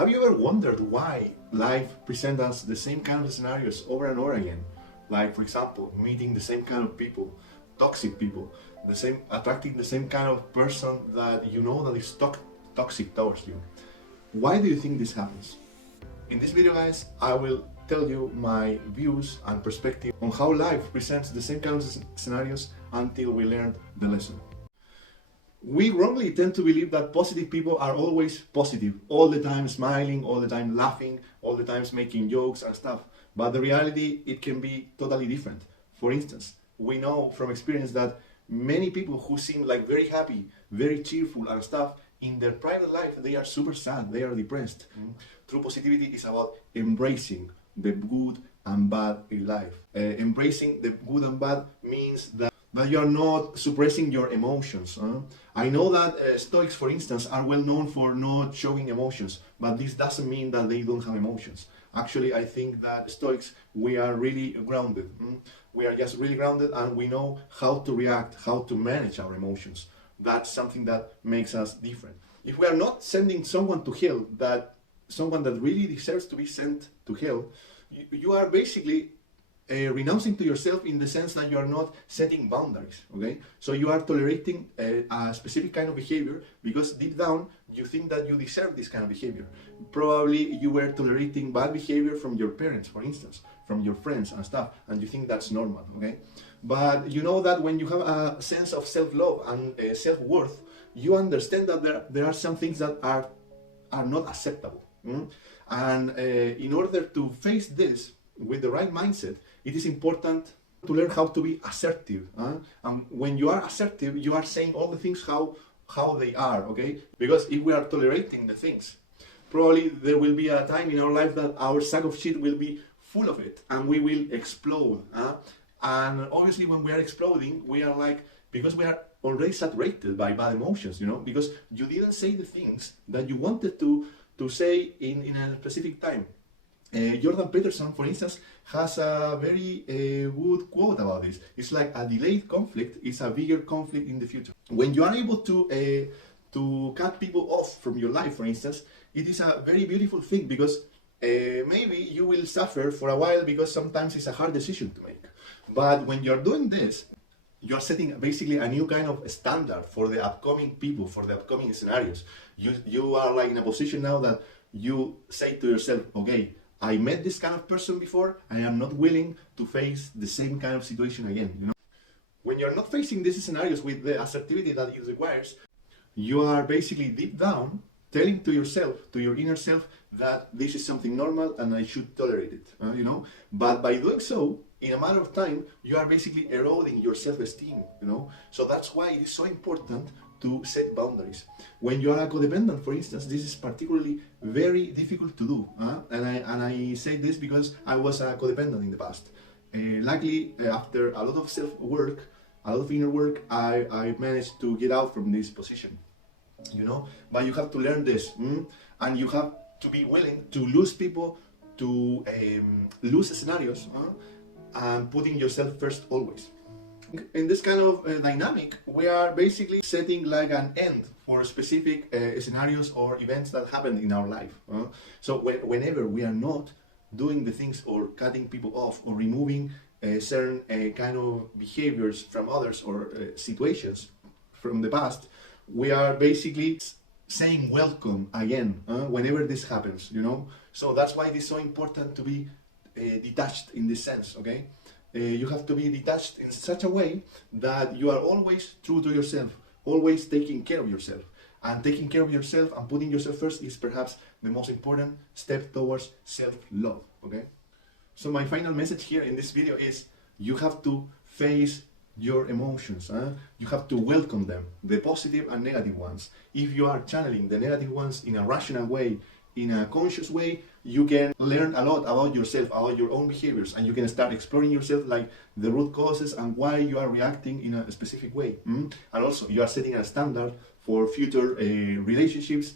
Have you ever wondered why life presents us the same kind of scenarios over and over again? Like, for example, meeting the same kind of people, toxic people, attracting the same kind of person that you know that is toxic towards you. Why do you think this happens? In this video, guys, I will tell you my views and perspective on how life presents the same kind of scenarios until we learn the lesson. We wrongly tend to believe that positive people are always positive, all the time smiling, all the time laughing, all the time making jokes and stuff. But the reality, it can be totally different. For instance, we know from experience that many people who seem like very happy, very cheerful and stuff, in their private life, they are super sad, they are depressed. True positivity is about embracing the good and bad in life. Embracing the good and bad means that you are not suppressing your emotions. I know that Stoics, for instance, are well known for not showing emotions, but this doesn't mean that they don't have emotions. Actually, I think that Stoics, we are really grounded. We are just really grounded and we know how to react, how to manage our emotions. That's something that makes us different. If we are not sending someone to hell, someone that really deserves to be sent to hell, you are basically renouncing to yourself in the sense that you are not setting boundaries, okay? So you are tolerating a specific kind of behavior because deep down you think that you deserve this kind of behavior. Probably you were tolerating bad behavior from your parents, for instance, from your friends and stuff, and you think that's normal, okay? But you know that when you have a sense of self-love and self-worth, you understand that there are some things that are not acceptable. And in order to face this with the right mindset, it is important to learn how to be assertive. And when you are assertive, you are saying all the things how they are, okay? Because if we are tolerating the things, probably there will be a time in our life that our sack of shit will be full of it and we will explode. And obviously when we are exploding, we are like, because we are already saturated by bad emotions, because you didn't say the things that you wanted to say in a specific time. Jordan Peterson, for instance, has a very good quote about this. It's like a delayed conflict is a bigger conflict in the future. When you are able to cut people off from your life, for instance, it is a very beautiful thing because maybe you will suffer for a while because sometimes it's a hard decision to make. But when you're doing this, you're setting basically a new kind of standard for the upcoming people, for the upcoming scenarios. You are like in a position now that you say to yourself, okay, I met this kind of person before, I am not willing to face the same kind of situation again. When you're not facing these scenarios with the assertivity that it requires, you are basically deep down telling to yourself, to your inner self, that this is something normal and I should tolerate it, But by doing so, in a matter of time, you are basically eroding your self-esteem, So that's why it is so important to set boundaries. When you are a codependent, for instance, this is particularly very difficult to do. And I say this because I was a codependent in the past. Luckily, after a lot of self-work, a lot of inner work, I managed to get out from this position. But you have to learn this, and you have to be willing to lose people, to lose scenarios, and putting yourself first always. In this kind of dynamic, we are basically setting like an end for specific scenarios or events that happen in our life. So whenever we are not doing the things or cutting people off or removing certain kind of behaviors from others or situations from the past, we are basically saying welcome again whenever this happens, So that's why it is so important to be detached in this sense, okay? You have to be detached in such a way that you are always true to yourself, always taking care of yourself. And taking care of yourself and putting yourself first is perhaps the most important step towards self-love, okay? So my final message here in this video is you have to face your emotions. You have to welcome them, the positive and negative ones. If you are channeling the negative ones in a rational way, in a conscious way, you can learn a lot about yourself, about your own behaviors, and you can start exploring yourself, like the root causes and why you are reacting in a specific way. And also, you are setting a standard for future relationships,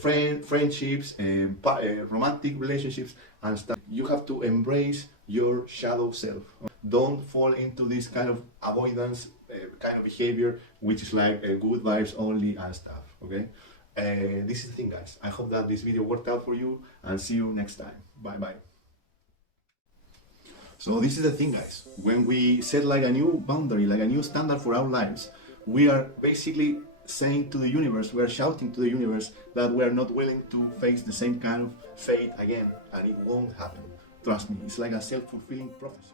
friendships, romantic relationships, and stuff. You have to embrace your shadow self. Don't fall into this kind of avoidance kind of behavior, which is like good vibes only and stuff, okay? This is the thing, guys. I hope that this video worked out for you, and see you next time. Bye bye. So this is the thing, guys. When we set like a new boundary, like a new standard for our lives, we are basically saying to the universe, we are shouting to the universe that we are not willing to face the same kind of fate again, and it won't happen. Trust me, it's like a self-fulfilling prophecy.